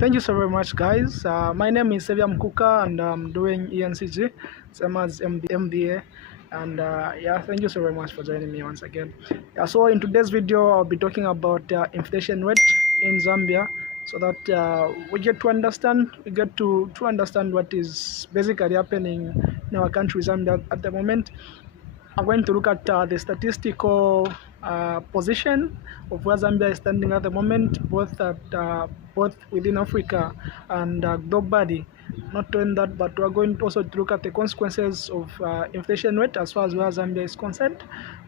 Thank you so very much, guys. My name is Sevia Mkuka, and I'm doing ENCG, same as MBA. And yeah, thank you so very much for joining me once again. So in today's video, I'll be talking about inflation rate in Zambia, so that we get to understand what is basically happening in our country, Zambia, at the moment. I'm going to look at the statistical position of where Zambia is standing at the moment, both within Africa and globally. Not only that, but we're going to also to look at the consequences of inflation rate as far as where Zambia is concerned.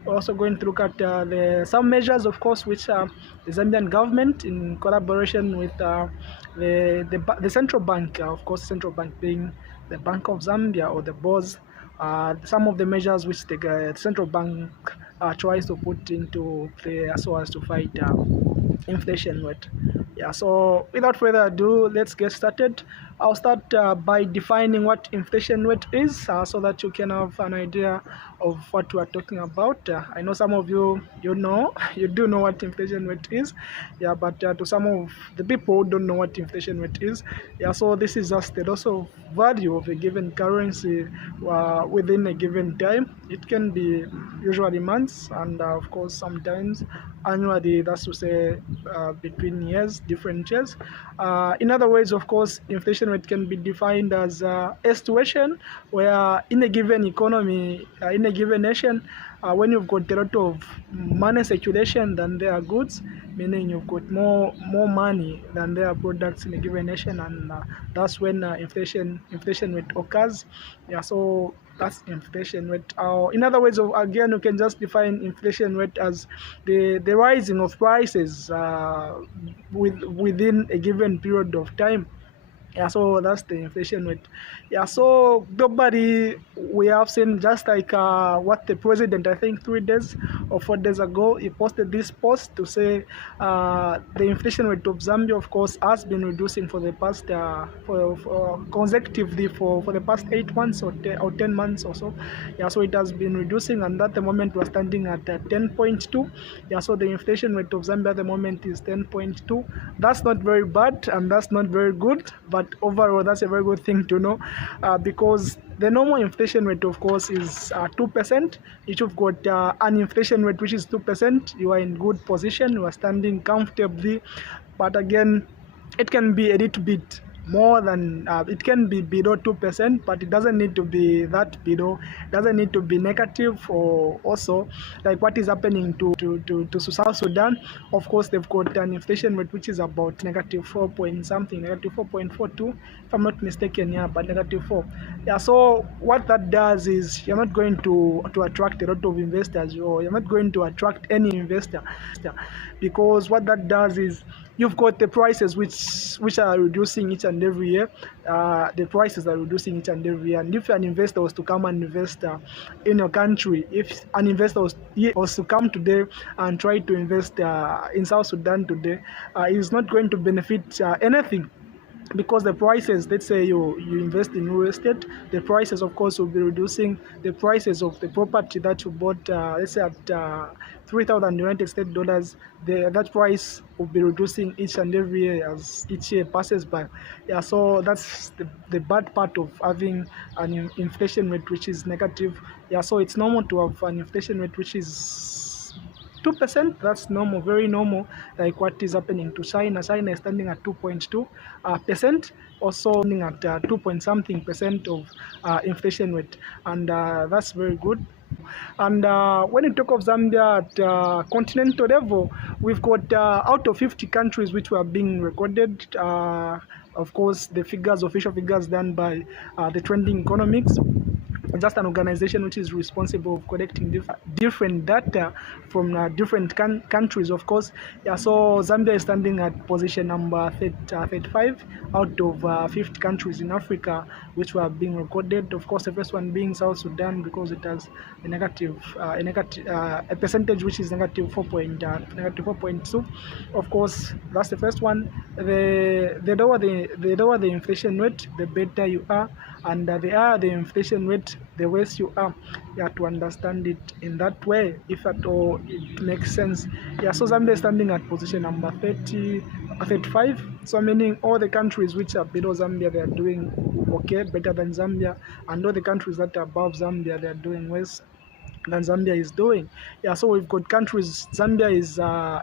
We're also going to look at some measures, of course, which the Zambian government, in collaboration with the central bank, of course, central bank being the Bank of Zambia, or the BOZ, some of the measures which the central bank tries to put into play so as to fight inflation rate. Yeah, so without further ado, let's get started. I'll start by defining what inflation rate is, so that you can have an idea of what we are talking about. I know some of you do know what inflation rate is, yeah, but to some of the people who don't know what inflation rate is, yeah, so this is just the loss of value of a given currency within a given time. It can be usually months, and of course sometimes annually, that's to say between years, different years. In other words, of course, inflation rate can be defined as a situation where in a given economy, in a given nation, when you've got a lot of money circulation than there are goods, meaning you've got more money than there are products in a given nation, and that's when inflation rate occurs. Yeah, so that's inflation rate. In other words, again, you can just define inflation rate as the rising of prices within a given period of time. Yeah, so that's the inflation rate. Yeah, so globally, we have seen, just like what the president, I think 3 days or 4 days ago, he posted this post to say the inflation rate of Zambia, of course, has been reducing for the past consecutively for the past 8 months or 10 months or so. Yeah, so it has been reducing, and at the moment we're standing at 10.2. Yeah, so the inflation rate of Zambia at the moment is 10.2. That's not very bad, and that's not very good, but overall that's a very good thing to know, because the normal inflation rate, of course, is 2%. If you've got an inflation rate which is 2%, you are in good position, you are standing comfortably. But again, it can be a little bit more than it can be below 2%, but it doesn't need to be that below. It doesn't need to be negative, or also like what is happening to South Sudan. Of course, they've got an inflation rate which is about negative 4 point something, negative 4.42, if I'm not mistaken. Yeah, but negative 4. Yeah, so what that does is you're not going to attract a lot of investors, or you're not going to attract any investor, because what that does is you've got the prices which are reducing each and every year. The prices are reducing each and every year. And if an investor was to come and invest in your country, if an investor was to come today and try to invest in South Sudan today, he's not going to benefit anything. Because the prices, let's say you invest in real estate, the prices, of course, will be reducing. The prices of the property that you bought, let's say at 3,000 United States dollars, that price will be reducing each and every year as each year passes by. Yeah, so that's the bad part of having an inflation rate which is negative. Yeah, so it's normal to have an inflation rate which is 2%. That's normal, very normal, like what is happening to China. China is standing at 2.2%, also standing at 2 point something percent of inflation rate, and that's very good. And when you talk of Zambia at continental level, we've got out of 50 countries which were being recorded. Of course, the official figures done by the Trending Economics, just an organization which is responsible for collecting different data from different countries, of course. Yeah, so Zambia is standing at position number 35 out of 50 countries in Africa which were being recorded. Of course, the first one being South Sudan, because it has a percentage which is negative 4.2. Of course, that's the first one. The lower the inflation rate, the better you are. and the higher the inflation rate, the worse you are. You have to understand it in that way, if at all it makes sense. So Zambia is standing at position number 35. So meaning all the countries which are below Zambia, they are doing okay, better than Zambia, and all the countries that are above Zambia, they are doing worse than Zambia is doing. So we've got countries. Zambia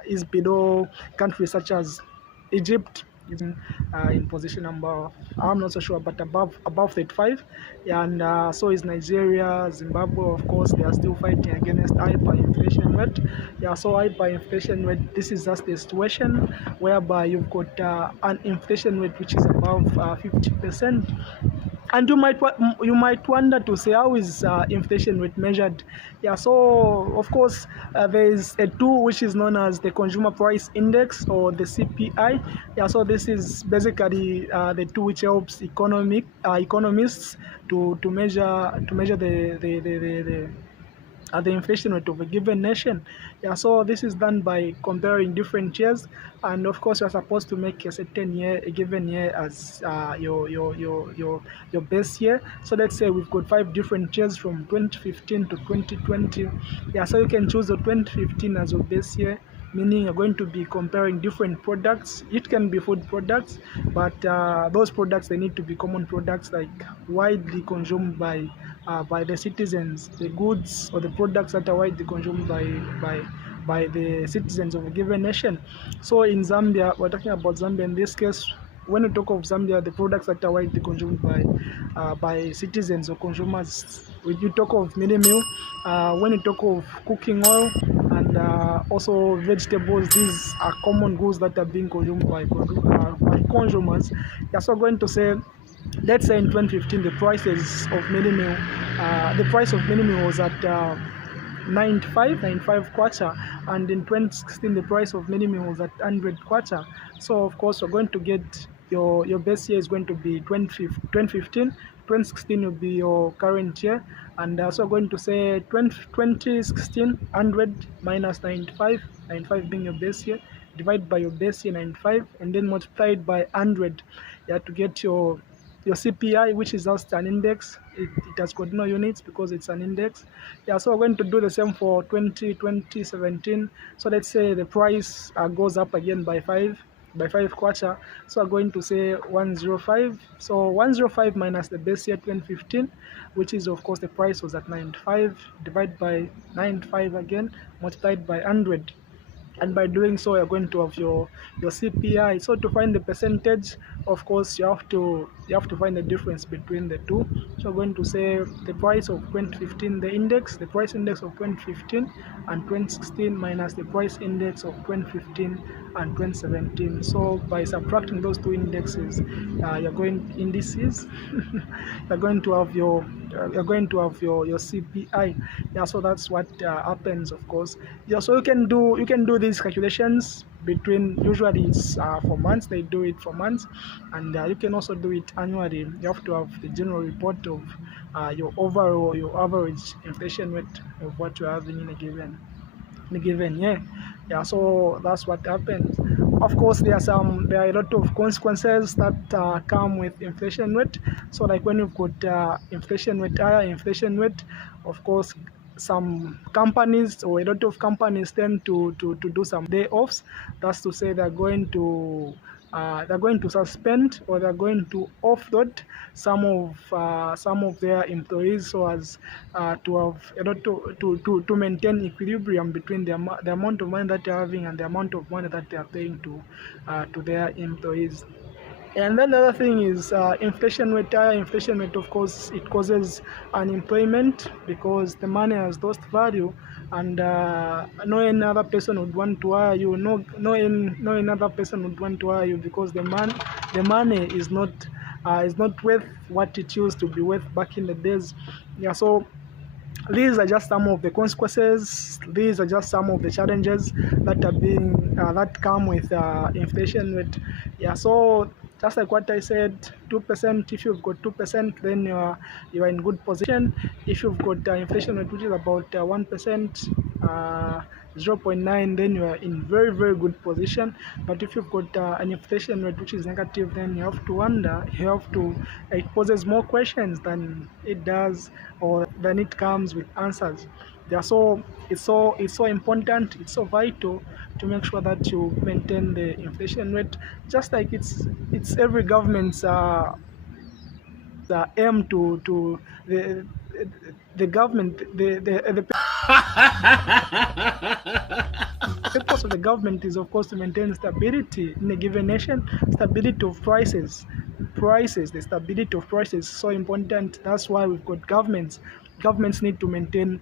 is below countries such as Egypt, in position number, I'm not so sure, but above 35. And so is Nigeria, Zimbabwe. Of course, they are still fighting against hyperinflation rate. So hyperinflation rate, this is just a situation whereby you've got an inflation rate which is above 50%. And you might wonder to say, how is inflation rate measured? So of course there is a tool which is known as the Consumer Price Index, or the CPI. So this is basically the tool which helps economists to measure the inflation rate of a given nation. So this is done by comparing different years, and of course you're supposed to make a given year as your base year. So let's say we've got 5 different years from 2015 to 2020. So you can choose the 2015 as your base year, meaning you're going to be comparing different products. It can be food products, but those products, they need to be common products, like widely consumed by the citizens, the goods or the products that are widely consumed by the citizens of a given nation. So in Zambia, we're talking about Zambia in this case. When you talk of Zambia, the products that are widely consumed by citizens or consumers, when you talk of mini meal, when you talk of cooking oil, and also vegetables, these are common goods that are being consumed by consumers. So I'm going to say, let's say in 2015 the prices of mini meal, the price of mini meal was at 95 kwacha, and in 2016 the price of mini meal was at 100 kwacha. So of course we're going to get your base year is going to be 2015. 2016 will be your current year, and so we're going to say 2016 100 minus 95 being your base year, divide by your base year 95, and then multiplied by 100 to get your CPI, which is just an index. It has got no units because it's an index. So we're going to do the same for 2017. So let's say the price goes up again by 5 kwacha. So I'm going to say 105. So 105 minus the base year 2015, which is of course the price was at 95, divide by 95 again, multiplied by 100. And by doing so, you're going to have your CPI. So to find the percentage, of course you have to find the difference between the two. So we're going to say the price of 2015, the price index of 2015 and 2016 minus the price index of 2015 and 2017. So by subtracting those two indexes, you're going to have your CPI. So that's what happens, of course. So you can do these calculations between, usually it's for months. They do it for months, and you can also do it annually. You have to have the general report of your average inflation rate of what you're having in a given year. So that's what happens. Of course, there are a lot of consequences that come with inflation rate. So like when you've got higher inflation rate, of course some companies, or a lot of companies, tend to do some layoffs. That's to say they're going to suspend, or they're going to offload some of their employees, so as to have a lot to maintain equilibrium between the amount of money that they're having and the amount of money that they are paying to their employees. And then the other thing is inflation rate. Higher inflation rate, of course, it causes unemployment because the money has lost value, and no another person would want to hire you. No another person would want to hire you because the money is not worth what it used to be worth back in the days. So these are just some of the consequences. These are just some of the challenges that come with inflation rate. So just like what I said, 2%. If you've got 2%, then you are in good position. If you've got inflation rate which is about 1%, 0.9, then you are in very, very good position. But if you've got an inflation rate which is negative, then you have to wonder, it poses more questions than it does, or than it comes with answers. Yeah, so it's so important, it's so vital to make sure that you maintain the inflation rate, just like it's every government's aim to the government, the purpose of the government is, of course, to maintain stability in a given nation, stability of the stability of prices is so important. That's why we've got governments need to maintain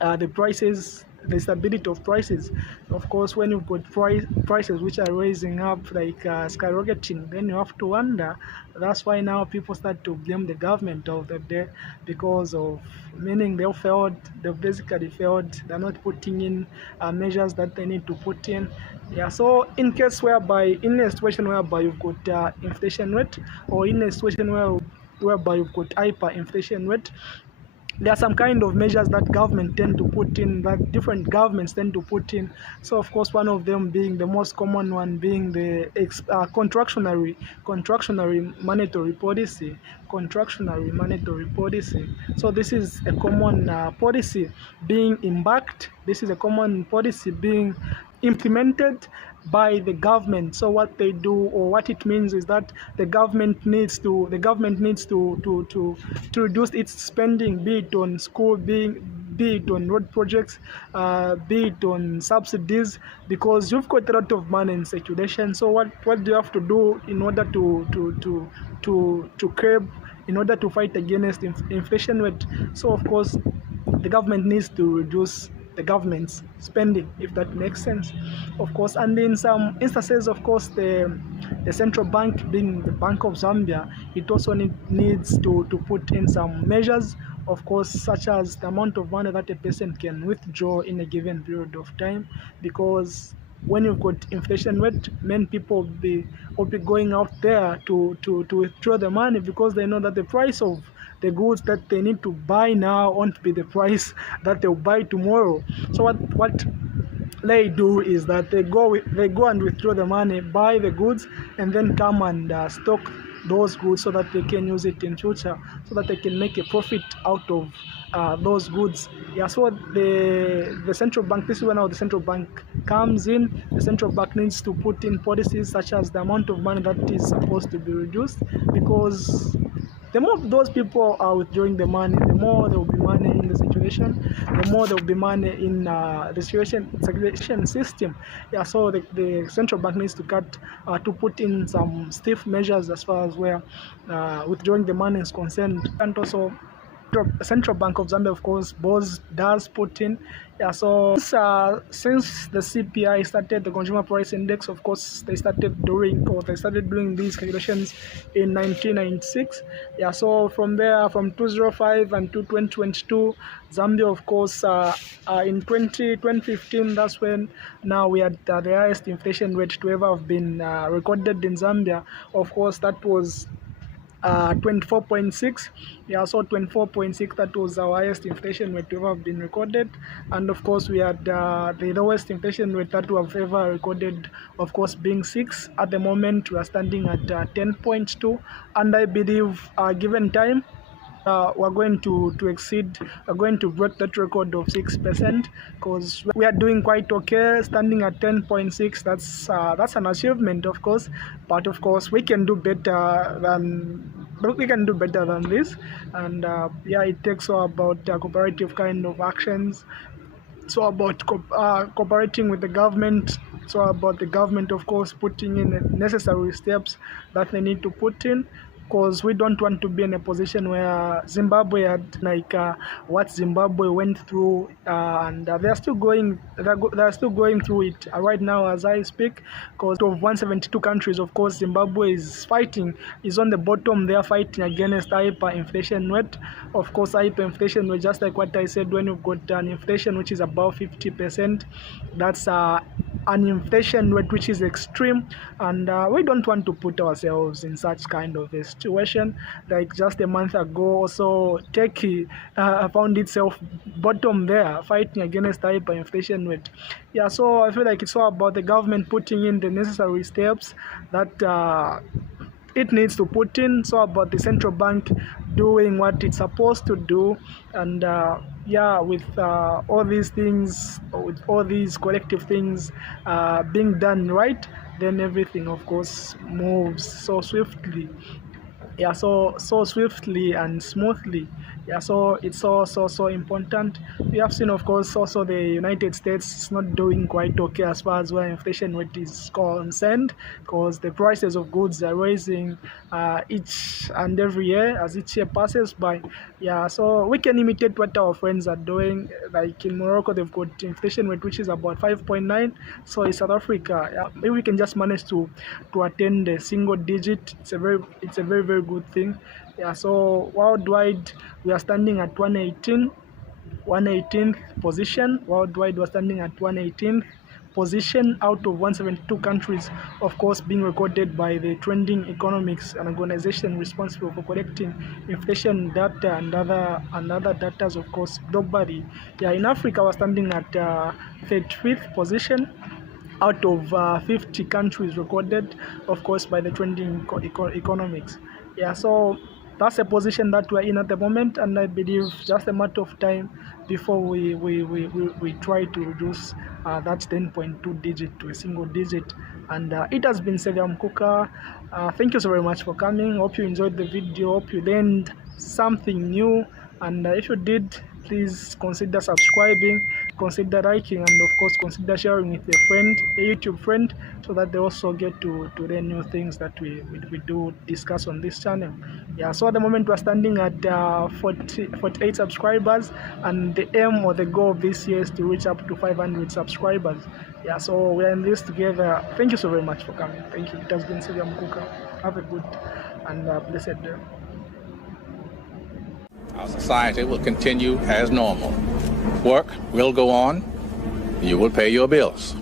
the prices, the stability of prices. Of course, when you've got prices which are raising up, like skyrocketing, then you have to wonder. That's why now people start to blame the government of the day, because of, meaning they've basically failed, they're not putting in measures that they need to put in. Yeah, so in a situation whereby you've got inflation rate, or in a situation whereby you've got hyperinflation rate, there are some kind of measures that government tend to put in, that different governments tend to put in. So of course, one of them being, the most common one being the contractionary monetary policy. So this is a common policy being embarked. This is a common policy being implemented by the government. So what they do, or what it means, is that the government needs to reduce its spending, be it on school, be it on road projects, be it on subsidies, because you've got a lot of money in circulation. So what do you have to do in order to curb, in order to fight against inflation rate? So of course, the government needs to reduce the government's spending, if that makes sense, of course. And in some instances, of course, the central bank, being the Bank of Zambia, it also needs to put in some measures, of course, such as the amount of money that a person can withdraw in a given period of time. Because when you've got inflation rate, many people will be going out there to withdraw the money, because they know that the price of the goods that they need to buy now won't be the price that they'll buy tomorrow. So what they do is that they go and withdraw the money, buy the goods, and then come and stock those goods, so that they can use it in future, so that they can make a profit out of those goods. Yeah, so the central bank, this is when the central bank comes in. The central bank needs to put in policies such as the amount of money that is supposed to be reduced, because the more those people are withdrawing the money, the more there will be money in the circulation, the more there will be money in the circulation system. Yeah, so the central bank needs to put in some stiff measures as far as where withdrawing the money is concerned. And also, the Central Bank of Zambia, of course, does put in. Yeah, so since the CPI started, the Consumer Price Index, of course, they started doing these calculations in 1996. Yeah, so from there, from 2005 and to 2022, Zambia, of course, in 2015, that's when now we had the highest inflation rate to ever have been recorded in Zambia. Of course, that was 24.6. Yeah, so 24.6, that was our highest inflation rate to ever have been recorded. And of course, we had the lowest inflation rate that we have ever recorded, of course, being 6. At the moment, we are standing at 10.2, and I believe given time, we're going to break that record of 6%, because we are doing quite okay, standing at 10.6. That's an achievement, of course, but of course we can do better than this. And yeah, it takes about cooperative kind of actions. So about cooperating with the government. So about the government, of course, putting in the necessary steps that they need to put in, because we don't want to be in a position where Zimbabwe had, like what Zimbabwe went through, and they're still going through it right now as I speak. Because of 172 countries, of course, Zimbabwe is on the bottom. They are fighting against hyperinflation rate. Of course, hyperinflation rate, just like what I said, when you've got an inflation which is above 50%, that's an inflation rate which is extreme, and we don't want to put ourselves in such kind of a situation. Like just a month ago also, Turkey found itself bottom there, fighting against the hyperinflation rate. Yeah, so I feel like it's all about the government putting in the necessary steps that it needs to put in. So about the central bank doing what it's supposed to do, and yeah, with all these things, with all these collective things being done right, then everything of course moves so swiftly. Yeah, so swiftly and smoothly. Yeah, so it's so important. We have seen, of course, also the United States is not doing quite okay as far as where inflation rate is concerned, because the prices of goods are rising each and every year as each year passes by. Yeah, so we can imitate what our friends are doing. Like in Morocco, they've got inflation rate which is about 5.9. So in South Africa, yeah, maybe we can just manage to attain the single digit. It's a very good thing. Yeah, so worldwide we are standing at 118th position. Worldwide we're standing at 118th position out of 172 countries, of course being recorded by the Trending Economics, an organization responsible for collecting inflation data and other data, of course, globally. Yeah, in Africa we're standing at 35th position out of 50 countries recorded, of course, by the Trending Economics. Yeah, so that's a position that we're in at the moment, and I believe just a matter of time before we try to reduce that 10.2 digit to a single digit. And it has been Xavier Mkuka. Thank you so very much for coming. Hope you enjoyed the video. Hope you learned something new, and if you did, please consider subscribing, consider liking, and of course consider sharing with a friend, a YouTube friend, so that they also get to learn new things that we do discuss on this channel. Yeah, so at the moment we're standing at 48 subscribers, and the aim or the goal of this year is to reach up to 500 subscribers. Yeah, so we're in this together. Thank you so very much for coming. Thank you. It has been Xavier Mkuka. Have a good and blessed day. Our society will continue as normal. Work will go on. You will pay your bills.